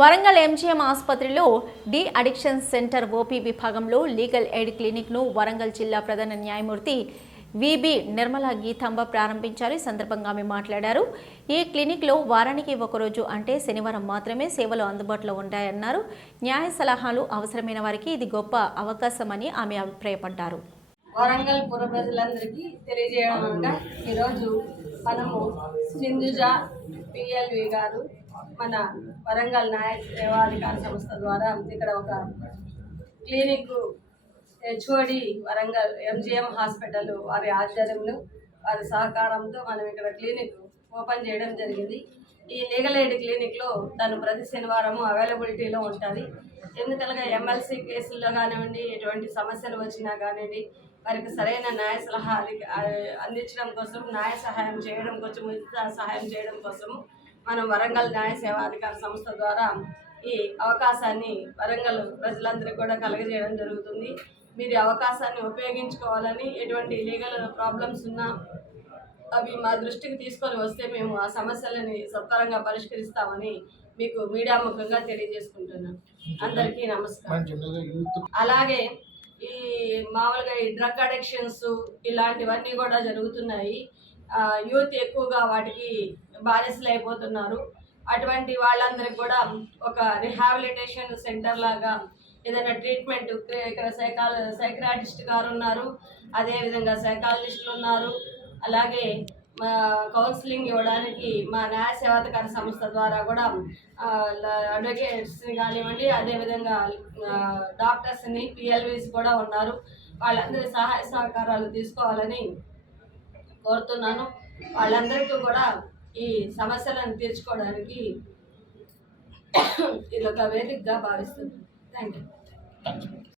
Warangal MGM ఆసుపత్రిలో de addiction centre OP విభాగంలో legal aid క్లినిక్ను Warangal జిల్లా ప్రధాన న్యాయమూర్తి విబి నిర్మలా గీతాంబ ప్రారంభించారు. ఈ సందర్భంగా ఆమె మాట్లాడారు. ఈ క్లినిక్లో వారానికి ఒకరోజు అంటే శనివారం మాత్రమే సేవలు అందుబాటులో ఉంటాయన్నారు. న్యాయ సలహాలు అవసరమైన వారికి ఇది గొప్ప అవకాశమని ఆమె అభిప్రాయపడ్డారు. వరంగల్ పుర ప్రజలందరికీ తెలియజేయడంగా ఈరోజు మనము సింధుజ పిఎల్వి గారు మన వరంగల్ న్యాయ సేవాధికార సంస్థ ద్వారా ఇక్కడ ఒక clinic HOD Warangal MGM hospital వారి ఆధ్వర్యంలో వారి సహకారంతో మనం ఇక్కడ క్లినిక్ ఓపెన్ చేయడం జరిగింది. ఈ లీగల్ ఎయిడ్ క్లినిక్లో తను ప్రతి శనివారము అవైలబిలిటీలో ఉంటుంది. ఎందుకనగా ఎమ్మెల్సీ కేసుల్లో కానివ్వండి, ఎటువంటి సమస్యలు వచ్చినా కానివ్వండి, వారికి సరైన న్యాయ సలహా అందించడం కోసం, న్యాయ సహాయం చేయడం కోసం, ఉచిత సహాయం చేయడం కోసము మనం వరంగల్ న్యాయ సేవాధికార సంస్థ ద్వారా ఈ అవకాశాన్ని వరంగల్ ప్రజలందరికీ కూడా కలగజేయడం జరుగుతుంది. మీరు అవకాశాన్ని ఉపయోగించుకోవాలని, ఎటువంటి లీగల్ ప్రాబ్లమ్స్ ఉన్నా అవి మా దృష్టికి తీసుకొని వస్తే మేము ఆ సమస్యలని సత్వరంగా పరిష్కరిస్తామని మీకు మీడియా ముఖంగా తెలియజేసుకుంటున్నాను. అందరికీ నమస్కారం. అలాగే ఈ మామూలుగా ఈ డ్రగ్ అడిక్షన్స్ ఇలాంటివన్నీ కూడా జరుగుతున్నాయి. యూత్ ఎక్కువగా వాటికి బానిసలు అయిపోతున్నారు. అటువంటి వాళ్ళందరికీ కూడా ఒక రిహాబిలిటేషన్ సెంటర్ లాగా ఏదైనా ట్రీట్మెంట్, ఇక్కడ సైక్రాటిస్ట్ గారు ఉన్నారు, అదేవిధంగా సైకాలజిస్టులు ఉన్నారు. అలాగే కౌన్సిలింగ్ ఇవ్వడానికి మా న్యాయ సేవాధికార సంస్థ ద్వారా కూడా అడ్వకేట్స్ని కానివ్వండి, అదేవిధంగా డాక్టర్స్ని, పిఎల్వీస్ కూడా ఉన్నారు. వాళ్ళందరి సహాయ సహకారాలు తీసుకోవాలని కోరుతున్నాను. వాళ్ళందరికీ కూడా ఈ సమస్యలను తీర్చుకోవడానికి ఇది ఒక వేదికగా భావిస్తున్నాను. Thank you.